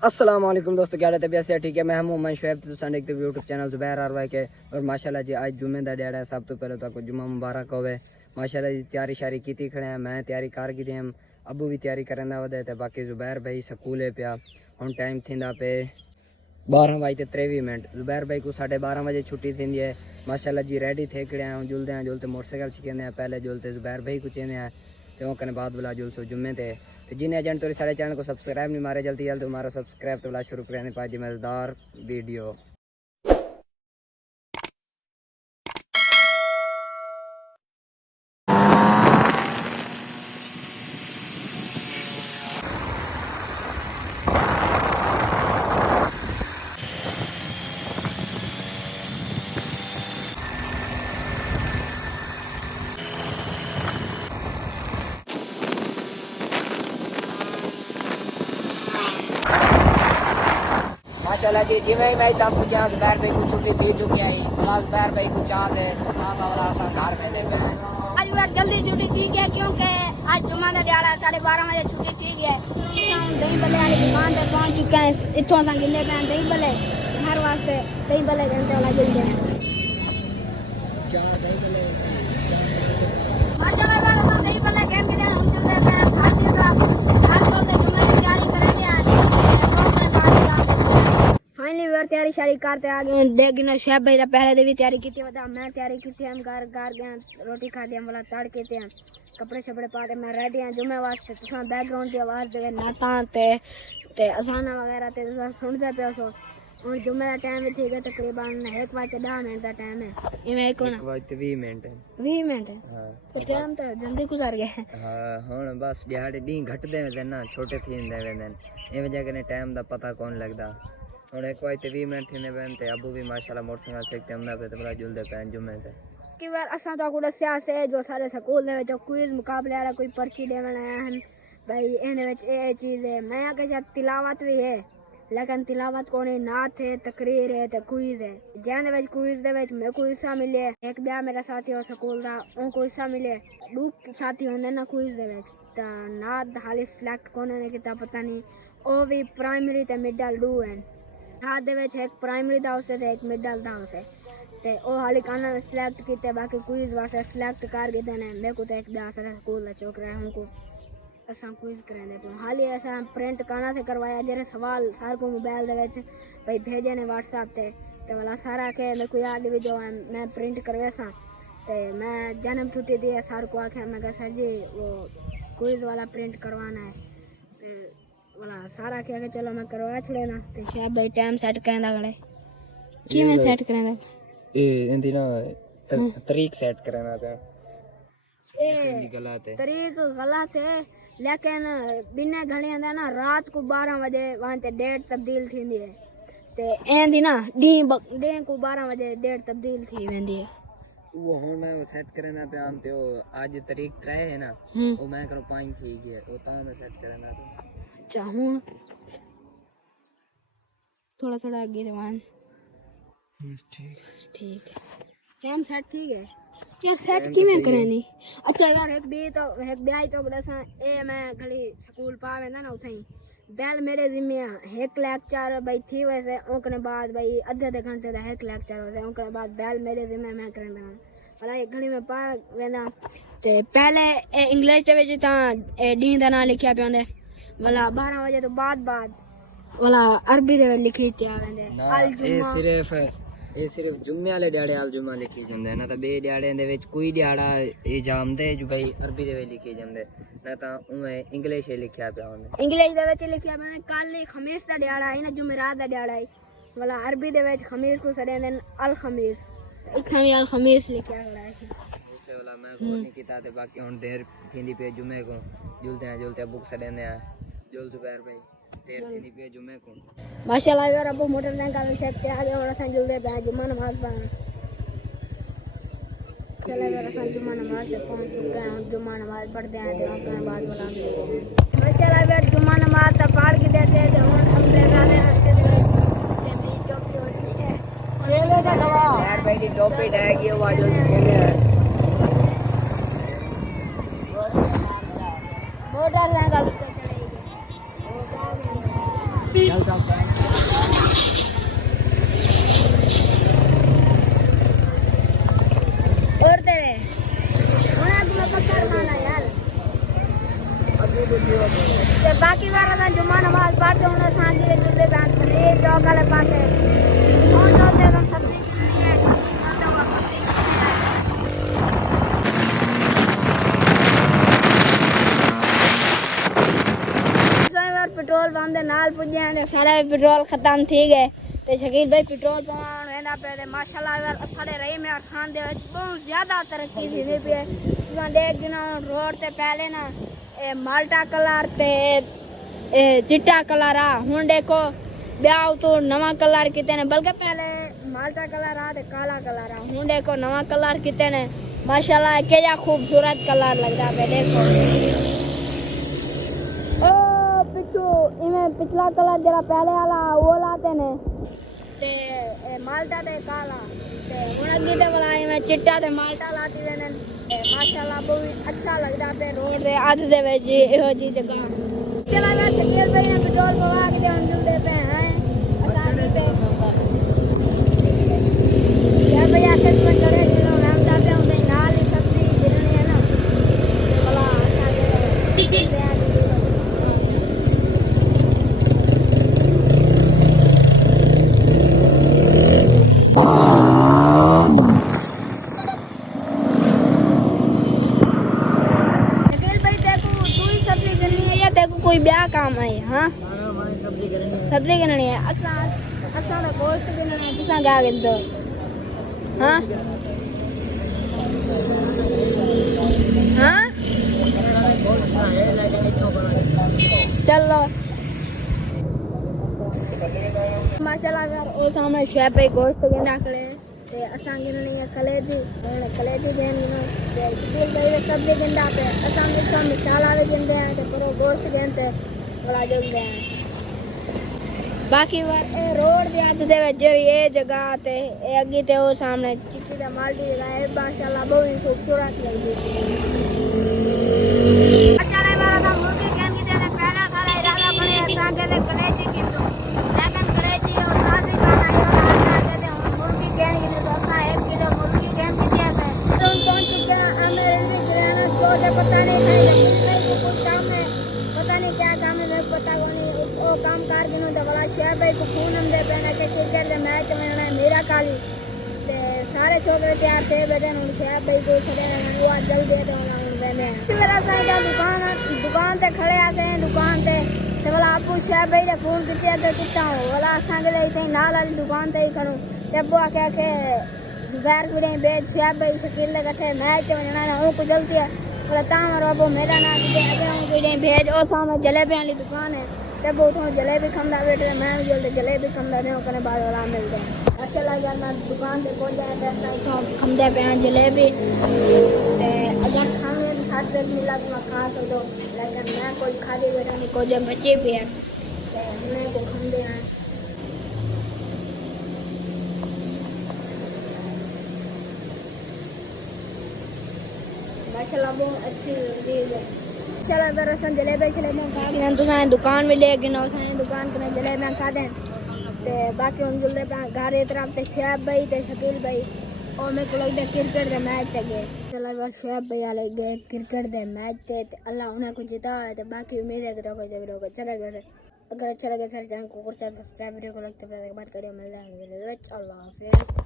अस्सलाम वालेकुम दोस्तों, क्या तबीयत से ठीक है। मैं मोहम्मद शुएब, तुम देखते हो यूट्यूब चैनल ज़ुबैर आरवाई के। और माशाल्लाह जी आज जुम्मे का डेढ़ है। सब तो पहले तो जुम्मा मुबारक होवे। माशाल्लाह जी तैयारी शारी की खड़े हैं, मैं तैयारी कर गई हम, अबू भी तैयारी करने वधे थे। बाकी ज़ुबैर भाई स्कूल है पिया। हुन टाइम थींदा पे 12:23। ज़ुबैर भाई को 12:30 बजे छुट्टी थी है। माशाल्लाह जी रेडी थे खड़े हैं, जुलते हैं जुलते मोटरसाइकिल छिकेंदे हैं। पहले जुलते ज़ुबैर भाई को चेंदे हैं, तो कने बाद वाला जुलसो जुम्मे थे। तो जिन एजेंट तो सारे चैनल को सब्सक्राइब नहीं मारे, जल्दी जल्दी हमारा सब्सक्राइब तो शुरू करें पाजी मज़ेदार वीडियो। माशाल्लाह जी जिमें मैं तब पुजा ज़ुबैर भाई को छुट्टी थी चुकी है। ज़ुबैर भाई को चाह दे पापा वाला सा घर में दे मैं आज यार जल्दी छुट्टी थी गया क्योंकि आज जुम्मा का दिहाड़ा 12:30 बजे छुट्टी थी गया। दही भले वाली दुकान पर पहुंच चुके हैं। इतों असा गिले पे दही भले हर वास्ते दही भले घंटे वाला गिलते हैं। 4 दही भले माशाल्लाह यार हम दही भले गेम के हम चलते हैं घर की तरफ। घर चलते जुम्मे की तैयारी करेंगे आज। फाइनली वे तैयारी शारी करते आ गए। लेकिन शेफ भाई पहले दे भी तैयारी की थी, बता मैं तैयारी की थी। हम घर घर गए, रोटी खा दी, हम वाला तड़के थे, कपड़े शपड़े पाते मैं रेडी हैं जुम्मे वास्ते। तुम बैकग्राउंड की आवाज़ देवे नाता ते असाना वगैरह ते सुनते पे सो। और जुम्मे का टाइम भी ठीक है, तकरीबन 1:10 का टाइम है। इवें 1:20 है। 20 मिनट है हाँ तो टाइम तो जल्दी गुजर गया। हाँ हुन बस दिहाड़े डी घटदे वेंदे ना, छोटे थींदे वेंदे इवें जगह टाइम दा पता कौन लगदा। हुन 1:20 थींदे वेंदे ते अबू भी माशाल्लाह मोटरसाइकिल सिखते हमदा पे ते बड़ा जुलदे पैन जुम्मे ते कि बार असा तो को दस्या से जो सारे स्कूल दे विच क्विज मुकाबले वाला कोई पर्ची देवन आया हन भाई इहने विच ए चीज है। मैं आके जा तिलावत भी है, लेकिन तिलावत को नहीं नात है, तकरीर है ते क्विज है। जेन विच क्विज दे विच मेरे को हिस्सा मिले, एक ब्याह मेरा साथी हो स्कूल दा उनको हिस्सा मिले। दो साथी होंदे ना क्विज दे विच ता नात हाली सिलेक्ट कोने ने किता पता नहीं। ओ भी प्राइमरी ते मिडल दो हैं। नात दे विच एक प्राइमरी दा हाउस है ते एक मिडल दा हाउस है। ते ओ हाली काना सिलेक्ट किते, बाकी क्विज वास्ते सिलेक्ट कर गए ने। मेरे को तो एक दा सारा स्कूल दा चौक रहा हमको असा क्विज कराने पे हाली ऐसा प्रिंट काना से करवाया। जेरे सवाल सार को मोबाइल दे विच भाई भेजे ने व्हाट्सएप ते वाला सारा के मेरे को याद भी जो है मैं प्रिंट करवे सा। ते मैं जन्म छुट्टी दी है सर को आखे, मैं कहा सर जी वो क्विज वाला प्रिंट करवाना है। वाला सारा के चलो मैं करवा छड़े ना। ते शायद भाई टाइम सेट करेंदा गड़े की मैं सेट करेंदा ए इंदी ना तरीक सेट करना पे तरीक गलत है। लेकिन बिना घड़ियां दा ना रात को 12 बजे वहां ते डेट तब्दील थींदी है ते एंदी ना डी को 12 बजे डेट तब्दील थी वेंदी है। वो हुन मैं वो सेट करना पे आम ते आज तारीख 3 है ना, वो मैं करो 5 थी गया वो ता मैं सेट करना पे चाहूं थोड़ा थोड़ा आगे दवान ठीक है। टाइम सेट ठीक है यार। सेट की मैं करनी अच्छा यार एक भी तो गसा ए मैं घड़ी स्कूल पावे ना ना उठाई बैल मेरे जिम्मे एक लेक्चर भाई थी वैसे ओकने बाद भाई आधे घंटे दा एक लेक्चर होते ओकने बाद बैल मेरे जिम्मे मैं करन बना वाला एक घड़ी में पा वेना। ते पहले इंग्लिश दे विच ता डी दा नाम लिखया पे होंदे वाला 12 बजे तो बाद वाला अरबी दे लिखी ते आवेंदे अल जुम्मा। ये सिर्फ जुम्मे वाले दिहाड़े अल जुम्मा लिखे जाते ना, तो बे दिहाड़े दे विच कोई दिहाड़ा ये जामदे जो भाई अरबी दे लिखे जाते ना, तो उमें इंग्लिश लिखया पे होंदे। इंग्लिश दे विच लिखया पे कल खमीस दा दिहाड़ा है ना, जुमेरात दा दिहाड़ा है वाला अरबी दे विच खमीस को सडेंदे अल खमीस इथां भी अल खमीस लिखया गया है उसे वाला मैं को नहीं कीता ते बाकी हुन देर थींदी पे जुम्मे को जुलते बुक सडेंदे आ जुल ज़ुबैर भाई देर थींदी पे जुम्मे को माशाल्लाह यार अब मोटरसाइकिल चेक के आगे और असन जुलदे पे जुम्मा नमाज पढ़न। चला यार असन जुम्मा नमाज से पहुंच चुके हैं। जुम्मा नमाज पढ़ते हैं तो अपने बाद वाला माशाल्लाह यार जुम्मा नमाज तो पढ़ के देते हैं तो हम ले जाने रास्ते में ते मेरी टोपी हो रही है और ले जा दवा यार भाई दी टोपी डायगी वो जो चले है मोटरसाइकिल पे चलेगी चल वेंदे सारा पेट्रोल खत्म थी गए ते शकील भाई पेट्रोल पवाण वेंदा पे ते माशाल्लाह यार सारे रही में और खान दे बहुत ज्यादा तरक्की थी पे तुम देख गिना रोड ते पहले ना ए माल्टा कलर ते ए चिट्टा कलर आ हुन देखो ब्याह तो नवा कलर किते ने बल्कि पहले माल्टा कलर आ ते काला कलर आ हुन देखो नवा कलर किते ने माशाल्लाह क्या खूबसूरत कलर लगदा पे देखो ओ पिछू इमे पिछला कलर जरा पहले वाला वो लाते ने ते माल्टा ते काला ते हुन अगे ते वाला इमे चिट्टा ते माल्टा लाती देने माशाल्लाह बहुत अच्छा लगदा पे रोड दे अध दे विच एहो जी जगह चला गा शकील भाई ने पेट्रोल पवा के हम जुड़े पे हैं असानी ते यार भाई आखिर में करे जिनो हम जाते हैं उनके नाल ही सब्जी गिरनी है ना वाला अच्छा के कोई ब्याह काम आई हाँ सब्जी गिननी है असा असा तो गोश्त गिनना है तुसा क्या गिनते हो हाँ हाँ चलो माशाल्लाह यार ओ सामने शेफ भाई गोश्त गिना खड़े ते असा गिननी है कलेजी देन गिनो ते स्कूल भाई सब्जी गिनदा पे असा मिर्चा मसाला भी गिनदे हैं ते पूरा गोश्त गिनते बड़ा जुलदे हैं बाकी बार ए रोड दे अध दे विच ये जगह ते ए अगी ते ओ सामने चिट्टी दा माल्टी जगह है माशाल्लाह बहुत खूबसूरत लगदी चले बारा दा मुर्गी कहन की दे पहला सारा इरादा बने असा के दे कलेजी गिनदो लेकिन कलेजी और ताजी खाना है असा के दे मुर्गी कहन की दे तो असा 1 किलो मुर्गी कहन की दे है उन कौन चुके हमें किराना स्टोर से पता नहीं है कुछ काम है पता नहीं क्या काम है मैं पता को नहीं वो काम कार गिनो तो बड़ा शेफ भाई को फोन हम दे पहना के क्रिकेट दे मैच में ना मेरा काली ते सारे छोकरे तैयार थे बैठे उन शेफ भाई को खड़े हैं वो जल्द दे दो ना उन देने मेरा साइड दुकान ते खड़े आते हैं दुकान ते बोला आपको शेफ भाई ने फोन किया तो कितना हो बोला असा के लिए इतनी नाल वाली दुकान ते ही खड़ो जब वो आके आके जुबैर को नहीं बेच शेफ भाई शकील ले कटे मैच में ना उनको जल्दी है बोला ताम और बाबू मेरा ना दे आगे उनके लिए भेज और सामने जलेबी वाली दुकान है जब वो तो जलेबी खमदा बैठे मैं जल्दी जलेबी खमदा नहीं करने बाद वाला मिलते हैं अच्छा लगा मैं दुकान पे पहुंच जाए तो खमदे पे हैं जलेबी ते अगर खाने में साथ में मिला तो मैं खा सकता हूँ लेकिन मैं कोई खाली बैठा नहीं कोई जब बच्चे भी हैं ते मैं को खमदे हैं माशाल्लाह बहुत अच्छी चीज़ है चलो दरअसल जलेबी खा गए तो दुकान में ले गए दुकान पर जलेबी खा दें ते बाकी हम जुलदे पे घर की तरफ से शेफ भाई ते शकील भाई और मेरे को लगता है क्रिकेट के मैच ते गए चलो बस शेफ भाई वाले गए क्रिकेट के मैच ते अल्लाह उन्हें को जिता है तो बाकी उम्मीद है कि तो कोई वीडियो को चला गया अगर अच्छा लगे सर चैनल को सब्सक्राइब वीडियो को लाइक तो बात करिए मिल जाएंगे अल्लाह हाफिज़।